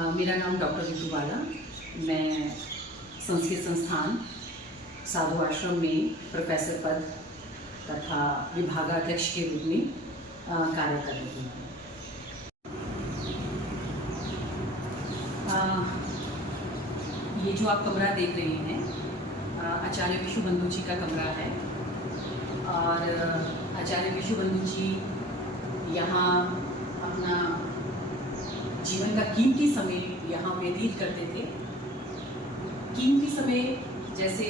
मेरा नाम डॉक्टर रितु बाला। मैं संस्कृत संस्थान साधु आश्रम में प्रोफेसर पद तथा विभागाध्यक्ष के रूप में कार्य कर रही हूँ। ये जो आप कमरा देख रहे हैं आचार्य विश्वबंधु जी का कमरा है और आचार्य विश्वबंधु जी यहाँ अपना जीवन का कीमती समय यहाँ व्यतीत करते थे। कीमती समय जैसे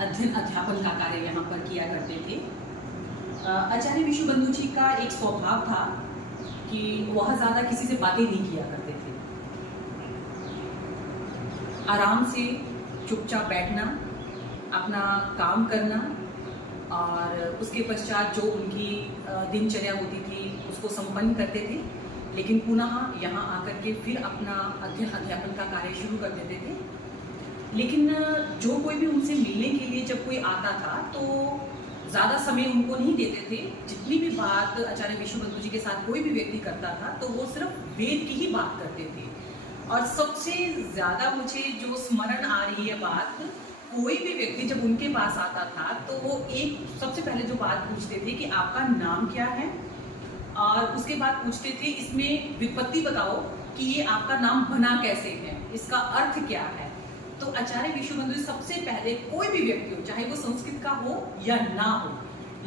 अध्ययन अध्यापन का कार्य यहाँ पर किया करते थे। आचार्य विश्वबंधु जी का एक स्वभाव था कि वह ज़्यादा किसी से बातें नहीं किया करते थे। आराम से चुपचाप बैठना, अपना काम करना और उसके पश्चात जो उनकी दिनचर्या होती थी उसको संपन्न करते थे, लेकिन पुनः यहाँ आकर के फिर अपना अध्ययन अध्यापन का कार्य शुरू कर देते थे। लेकिन जो कोई भी उनसे मिलने के लिए जब कोई आता था तो ज़्यादा समय उनको नहीं देते थे। जितनी भी बात आचार्य विश्वबंधु जी के साथ कोई भी व्यक्ति करता था तो वो सिर्फ वेद की ही बात करते थे। और सबसे ज़्यादा मुझे जो स्मरण आ रही है बात, कोई भी व्यक्ति जब उनके पास आता था तो वो एक सबसे पहले जो बात पूछते थे कि आपका नाम क्या है, और उसके बाद पूछते थे इसमें विपत्ति बताओ कि ये आपका नाम बना कैसे है, इसका अर्थ क्या है। तो आचार्य विश्वबंधु सबसे पहले कोई भी व्यक्ति हो, चाहे वो संस्कृत का हो या ना हो,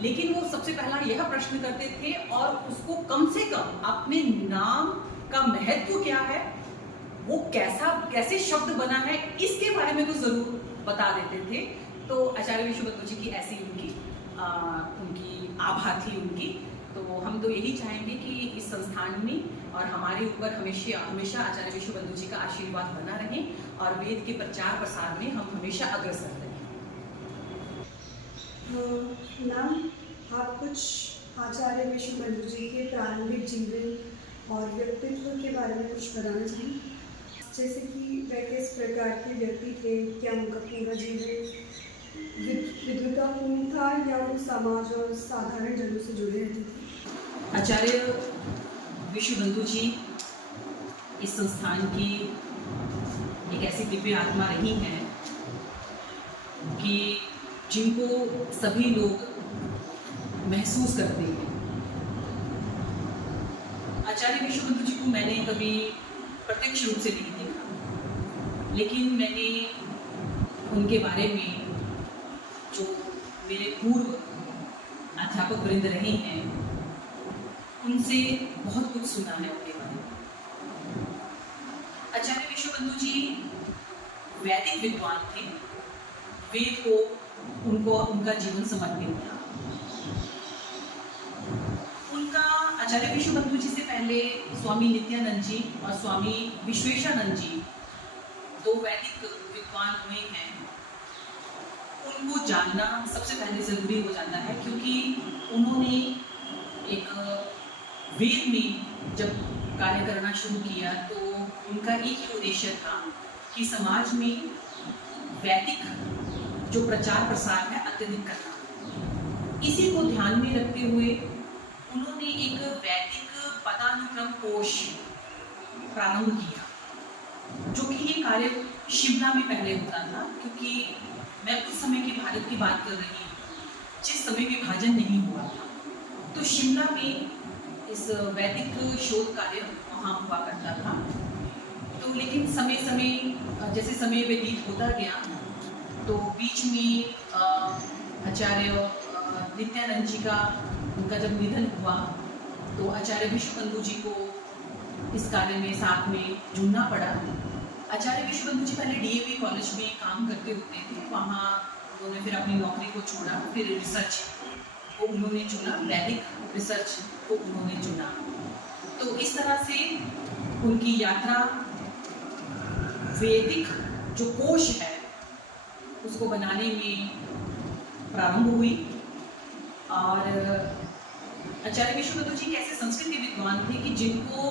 लेकिन वो सबसे पहला यह प्रश्न करते थे और उसको कम से कम अपने नाम का महत्व क्या है, वो कैसे शब्द बना है, इसके बारे में तो जरूर बता देते थे। तो आचार्य विश्वबंधु जी की ऐसी उनकी आभा थी उनकी। तो हम तो यही चाहेंगे कि इस संस्थान में और हमारे ऊपर हमेशा आचार्य विश्वबंधु जी का आशीर्वाद बना रहे और वेद के प्रचार प्रसार में हम हमेशा अग्रसर रहें। मैम, आप कुछ आचार्य विश्वबंधु जी के प्रारंभिक जीवन और व्यक्तित्व के बारे में कुछ बताना चाहेंगे? जैसे कि वह किस प्रकार के व्यक्ति थे, क्या उनका पूरा जीवन विद्वतापूर्ण था या वो समाज और साधारण जनों से जुड़े रहते थे? आचार्य विश्वबंधु जी इस संस्थान की एक ऐसी दिव्य आत्मा रही हैं कि जिनको सभी लोग महसूस करते हैं। आचार्य विश्वबंधु जी को मैंने कभी प्रत्यक्ष रूप से नहीं देखा, लेकिन मैंने उनके बारे में जो मेरे पूर्व अध्यापक वृंद रहे हैं उनसे बहुत कुछ सुना है उनके बारे में। आचार्य विश्वबंधु जी वैदिक विद्वान थे, वेद को उनका जीवन समर्पित था। आचार्य विश्वबंधु जी से पहले स्वामी नित्यानंद जी और स्वामी विश्वेशानंद जी दो वैदिक विद्वान हुए हैं। उनको जानना सबसे पहले जरूरी हो जाता है, क्योंकि उन्होंने एक वेद में जब कार्य करना शुरू किया तो उनका एक ही उद्देश्य था कि समाज में वैदिक जो प्रचार प्रसार है अत्यधिक करना। इसी को ध्यान में रखते हुए उन्होंने एक वैदिक पदानुक्रम कोश प्रारंभ किया, जो कि ये कार्य शिमला में पहले होता था। क्योंकि मैं उस समय के भारत की बात कर रही हूँ जिस समय विभाजन नहीं हुआ था, तो शिमला में इस वैदिक शोध कार्य वहाँ हुआ करता था। तो लेकिन जैसे समय व्यतीत होता गया तो बीच में आचार्य नित्यानंद जी का उनका जब निधन हुआ तो आचार्य विश्वबंधु जी को इस कार्य में साथ में जुड़ना पड़ा। आचार्य विश्वबंधु जी पहले डीएवी कॉलेज में काम करते होते थे, वहाँ उन्होंने फिर अपनी नौकरी को छोड़ा, फिर रिसर्च को उन्होंने चुना, वैदिक रिसर्च को उन्होंने चुना। तो इस तरह से उनकी यात्रा वैदिक जो कोश है उसको बनाने में प्रारंभ हुई। और आचार्य विश्वबंधु जी कैसे संस्कृत के विद्वान थे कि जिनको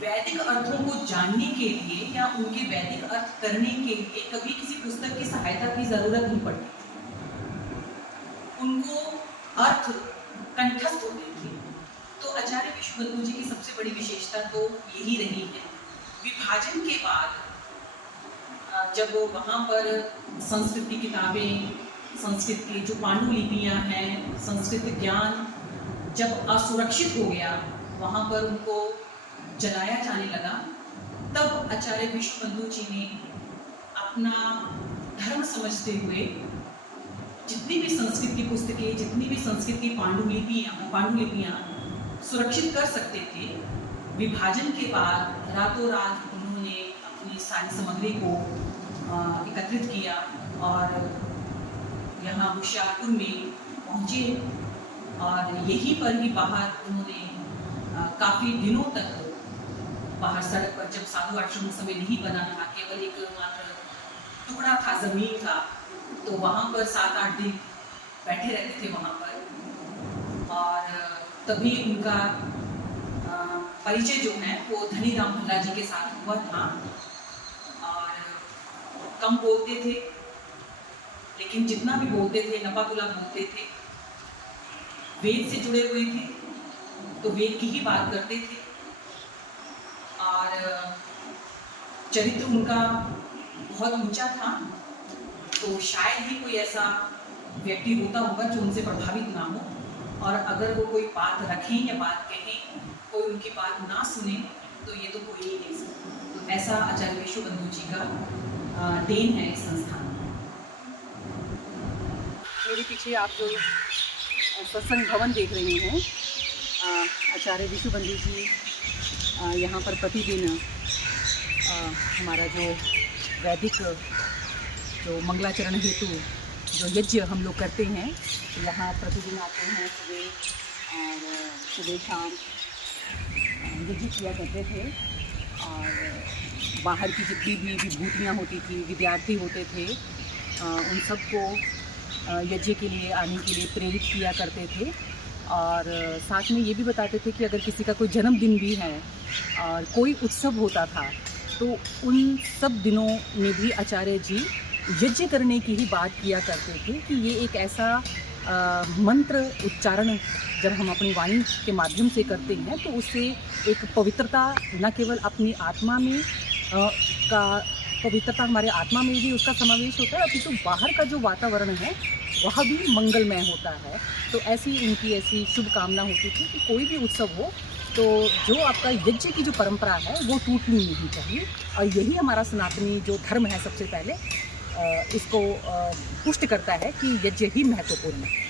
वैदिक अर्थों को जानने के लिए या उनके वैदिक अर्थ करने के लिए कभी किसी पुस्तक की सहायता की जरूरत नहीं पड़ती, उनको अर्थ कंठस्थ होते थे। तो आचार्य विश्वबंधु जी की सबसे बड़ी विशेषता तो यही रही है विभाजन के बाद जब वहाँ पर संस्कृत की किताबें, संस्कृत की जो पांडुलिपियाँ हैं, संस्कृत ज्ञान जब असुरक्षित हो गया, वहाँ पर उनको जलाया जाने लगा, तब आचार्य विश्वबंधु जी ने अपना धर्म समझते हुए जितनी भी संस्कृत की पुस्तकें, जितनी भी संस्कृत की पांडुलिपियाँ सुरक्षित कर सकते थे, विभाजन के बाद रातों रात उन्होंने अपनी सारी सामग्री को एकत्रित किया और यहाँ होशियारपुर में पहुँचे और यहीं पर ही बाहर उन्होंने काफ़ी दिनों तक बाहर सड़क पर, जब साधु आश्रम उस समय नहीं बना था, केवल एक मात्र टुकड़ा था ज़मीन का, तो वहाँ पर 7-8 दिन बैठे रहते थे वहाँ पर। और तभी उनका परिचय जो है वो धनीराम भल्ला जी के साथ हुआ था। और कम बोलते थे, लेकिन जितना भी बोलते थे नपातुला बोलते थे, वेद से जुड़े हुए थे तो वेद की ही बात करते थे। और चरित्र उनका बहुत ऊंचा था, तो शायद ही कोई ऐसा व्यक्ति होता होगा जो उनसे प्रभावित ना हो, और अगर वो कोई बात रखें या बात कहें, कोई उनकी बात ना सुने, तो ये तो कोई ही नहीं सकता। तो ऐसा आचार्य विश्वबंधु जी का देन है इस संस्थान। मेरे पीछे आप जो सत्संग भवन देख रहे हैं, आचार्य विश्वबंधु जी यहाँ पर प्रतिदिन हमारा जो वैदिक जो मंगलाचरण हेतु जो यज्ञ हम लोग करते हैं, यहाँ प्रतिदिन आते हैं सुबह और सुबह शाम यज्ञ किया करते थे। और बाहर की जितनी भी विभूतियाँ होती थी, विद्यार्थी होते थे, उन सबको यज्ञ के लिए आने के लिए प्रेरित किया करते थे। और साथ में ये भी बताते थे कि अगर किसी का कोई जन्मदिन भी है और कोई उत्सव होता था, तो उन सब दिनों में भी आचार्य जी यज्ञ करने की ही बात किया करते थे कि ये एक ऐसा मंत्र उच्चारण जब हम अपनी वाणी के माध्यम से करते हैं, तो उससे एक पवित्रता न केवल अपनी आत्मा में का पवित्रता हमारे आत्मा में भी उसका समावेश होता है, अपितु बाहर का जो वातावरण है वह भी मंगलमय होता है। तो ऐसी उनकी ऐसी शुभकामना होती थी कि कोई भी उत्सव हो तो जो आपका यज्ञ की जो परंपरा है वो टूटनी नहीं चाहिए। और यही हमारा सनातनी जो धर्म है सबसे पहले इसको पुष्ट करता है कि यज्ञ ही महत्वपूर्ण है।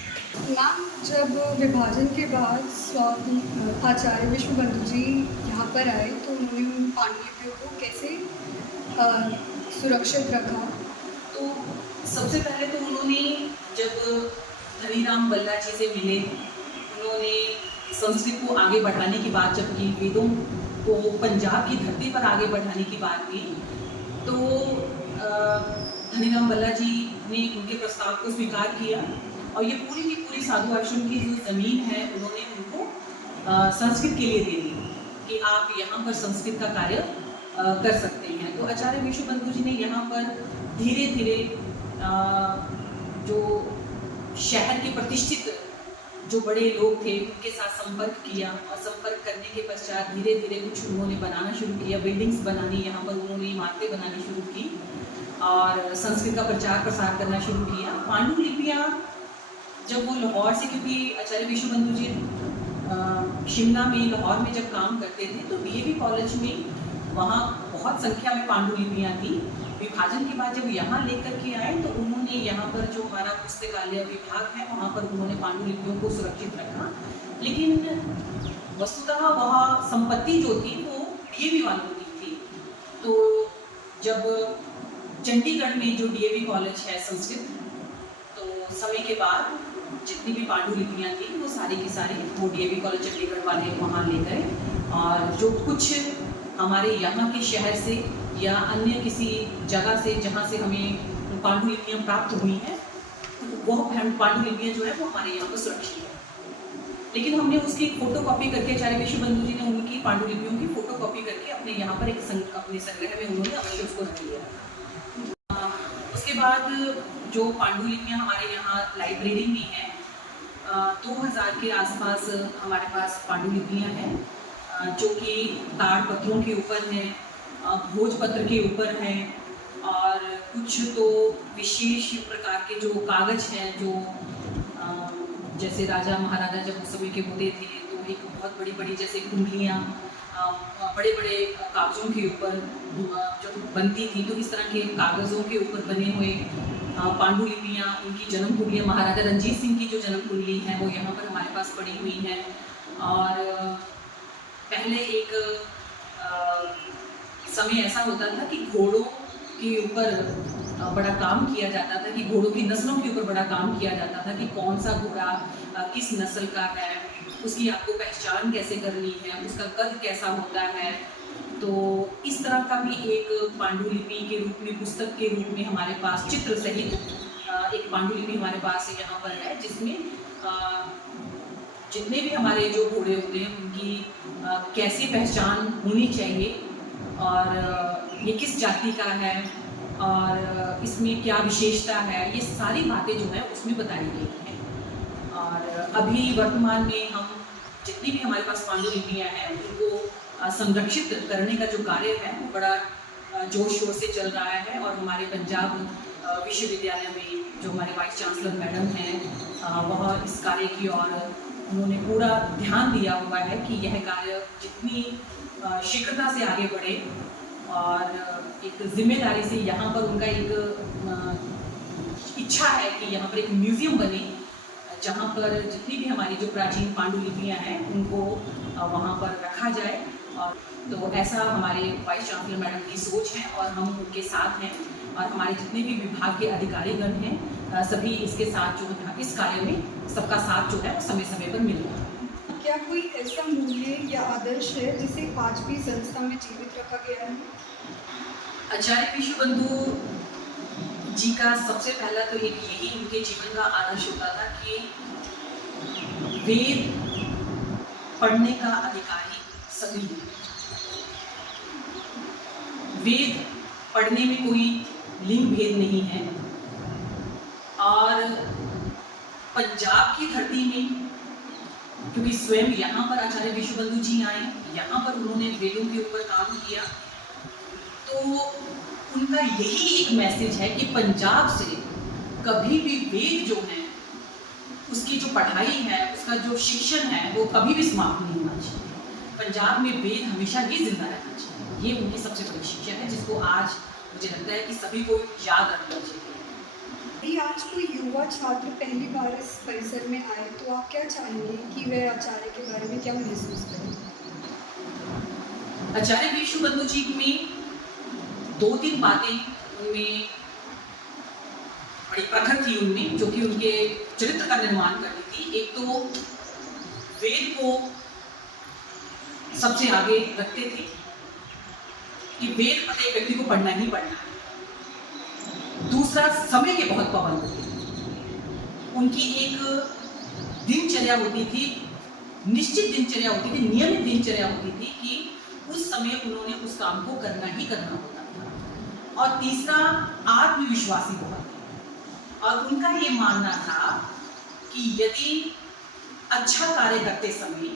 मैम, जब विभाजन के बाद स्वामी आचार्य विश्वबंधु जी यहाँ पर आए तो उन्होंने उन पांडुलिपियों को कैसे सुरक्षित रखा? तो सबसे पहले तो उन्होंने जब धनीराम भल्ला जी से मिले, उन्होंने संस्कृत को आगे बढ़ाने की बात जब की, वेदों को पंजाब की धरती पर आगे बढ़ाने की बात की, तो धनीराम भल्ला जी ने उनके प्रस्ताव को स्वीकार किया और ये पूरी की पूरी साधु आश्रम की जो ज़मीन है उन्होंने उनको संस्कृत के लिए दे दी कि आप यहाँ पर संस्कृत का कार्य कर सकते हैं। तो आचार्य विश्वबंधु जी ने यहाँ पर धीरे धीरे जो शहर के प्रतिष्ठित जो बड़े लोग थे उनके साथ संपर्क किया, और संपर्क करने के पश्चात धीरे धीरे कुछ उन्होंने बनाना शुरू किया, बिल्डिंग्स बनानी, यहाँ पर उन्होंने इमारतें बनानी शुरू की और संस्कृत का प्रचार प्रसार करना शुरू किया। पांडुलिपियाँ जब वो लाहौर से, क्योंकि आचार्य विश्वबंधु जी शिमला में, लाहौर में जब काम करते थे तो डीएवी कॉलेज में वहाँ बहुत संख्या में पांडुलिपियाँ थी। विभाजन के बाद जब यहाँ लेकर के आए तो उन्होंने यहाँ पर जो हमारा पुस्तकालय विभाग है वहाँ पर उन्होंने पांडुलिपियों को सुरक्षित रखा, लेकिन वस्तुतः वह संपत्ति जो थी वो डीएवी वालों की थी। तो जब चंडीगढ़ में जो डीएवी कॉलेज है संस्कृत, तो समय के बाद जितनी भी पांडुलिपियाँ थी वो सारी की सारी वो डीएवी कॉलेज चंडीगढ़ वाले वहाँ ले गए, और जो कुछ हमारे यहाँ के शहर से या अन्य किसी जगह से जहाँ से हमें पांडुलिपियाँ प्राप्त हुई हैं, वो पांडुलिपियाँ जो है वो हमारे यहाँ पर सुरक्षित है। लेकिन हमने उसकी फोटो कॉपी करके, आचार्य विश्वबंधु जी ने उनकी पांडुलिपियों की फोटो कॉपी करके अपने यहाँ पर एक अपने संग्रह में उन्होंने अवश्य उसको रख लिया। उसके बाद जो पांडुलिपियाँ हमारे यहाँ लाइब्रेरी में हैं, 2000 के आसपास हमारे पास पांडुलिपियाँ हैं जो कि ताड़ पत्रों के ऊपर हैं, भोजपत्र के ऊपर हैं और कुछ तो विशेष प्रकार के जो कागज हैं जो जैसे राजा महाराजा जब उस समय के होते थे तो एक बहुत बड़ी बड़ी जैसे कुंडलियाँ बड़े बड़े कागज़ों के ऊपर जब बनती थी तो इस तरह के कागज़ों के ऊपर बने हुए पांडुलिपियाँ, उनकी जन्म कुंडलियाँ, महाराजा रंजीत सिंह की जो जन्म कुंडली है वो यहाँ पर हमारे पास पड़ी हुई है। और पहले एक समय ऐसा होता था कि घोड़ों के ऊपर बड़ा काम किया जाता था, कि घोड़ों की नस्लों के ऊपर बड़ा काम किया जाता था कि कौन सा घोड़ा किस नस्ल का है, उसकी आपको पहचान कैसे करनी है, उसका कद कैसा होता है। तो इस तरह का भी एक पांडुलिपि के रूप में, पुस्तक के रूप में हमारे पास चित्र सहित एक पांडुलिपि हमारे पास यहाँ पर है, जिसमें जितने भी हमारे जो घोड़े होते हैं उनकी कैसी पहचान होनी चाहिए और ये किस जाति का है और इसमें क्या विशेषता है, ये सारी बातें जो है उसमें बताई गई हैं। और अभी वर्तमान में हम जितनी भी हमारे पास पांडुलिपियाँ हैं उनको संरक्षित करने का जो कार्य है वो बड़ा जोश शोर से चल रहा है। और हमारे पंजाब विश्वविद्यालय में जो हमारे वाइस चांसलर मैडम हैं वह इस कार्य की ओर उन्होंने पूरा ध्यान दिया हुआ है कि यह कार्य जितनी शीघ्रता से आगे बढ़े और एक जिम्मेदारी से यहाँ पर उनका एक इच्छा है कि यहाँ पर एक म्यूज़ियम बने जहाँ पर जितनी भी हमारी जो प्राचीन पांडुलिपियाँ हैं उनको वहाँ पर रखा जाए। और तो ऐसा हमारे वाइस चांसलर मैडम की सोच है और हम उनके साथ हैं और हमारे जितने भी विभाग के अधिकारीगण हैं सभी इसके साथ जो है इस कार्य में सबका साथ जो है वो समय समय पर मिल रहा है। क्या कोई ऐसा मूल्य या आदर्श है जिसे आज भी संस्था में जीवित रखा गया है? आचार्य विश्वबंधु जी का सबसे पहला तो एक यही उनके जीवन का आदर्श होता था कि वेद पढ़ने का अधिकारी सभी हैं। वेद पढ़ने में कोई लिंग भेद नहीं है। और पंजाब की धरती में क्योंकि स्वयं यहाँ पर आचार्य विश्वबंधु जी आए, यहाँ पर उन्होंने वेदों के ऊपर काम किया, तो उनका यही एक मैसेज है कि पंजाब से कभी भी वेद जो है उसकी जो पढ़ाई है, उसका जो शिक्षण है वो कभी भी समाप्त नहीं होना चाहिए। पंजाब में वेद हमेशा ही जिंदा रहना चाहिए। ये उनकी सबसे बड़ी शिक्षा है जिसको आज मुझे लगता है कि सभी को याद रखना चाहिए। यदि आज कोई युवा छात्र पहली बार इस परिसर में आए तो आप क्या चाहेंगे कि वह आचार्य के बारे में क्या महसूस करें? आचार्य विश्वबंधु जी में दो तीन बातें उनमें बड़ी प्रखर थी उनमें, जो कि उनके चरित्र का निर्माण कर रही थी। एक तो वेद को सबसे आगे रखते थे कि वेद प्रत्येक व्यक्ति को पढ़ना ही पढ़ना है। दूसरा, समय के बहुत पाबंद थे। उनकी एक दिनचर्या होती थी, निश्चित दिनचर्या होती थी, नियमित दिनचर्या होती थी कि उस समय उन्होंने उस काम को करना ही करना होता था। और तीसरा, आत्मविश्वासी बहुत थे और उनका ये मानना था कि यदि अच्छा कार्य करते समय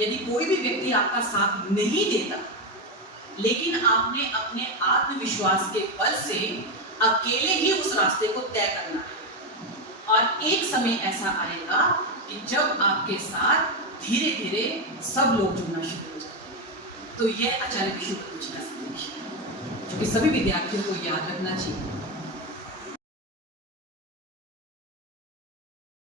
यदि कोई भी व्यक्ति आपका साथ नहीं देता, लेकिन आपने अपने आत्मविश्वास के बल से अकेले ही उस रास्ते को तय करना है। और एक समय ऐसा आएगा कि जब आपके साथ धीरे धीरे सब लोग जुड़ना शुरू हो जाएंगे। तो यह आचार्य विश्वबंधु जी का संदेश है जो कि सभी विद्यार्थियों को याद रखना चाहिए।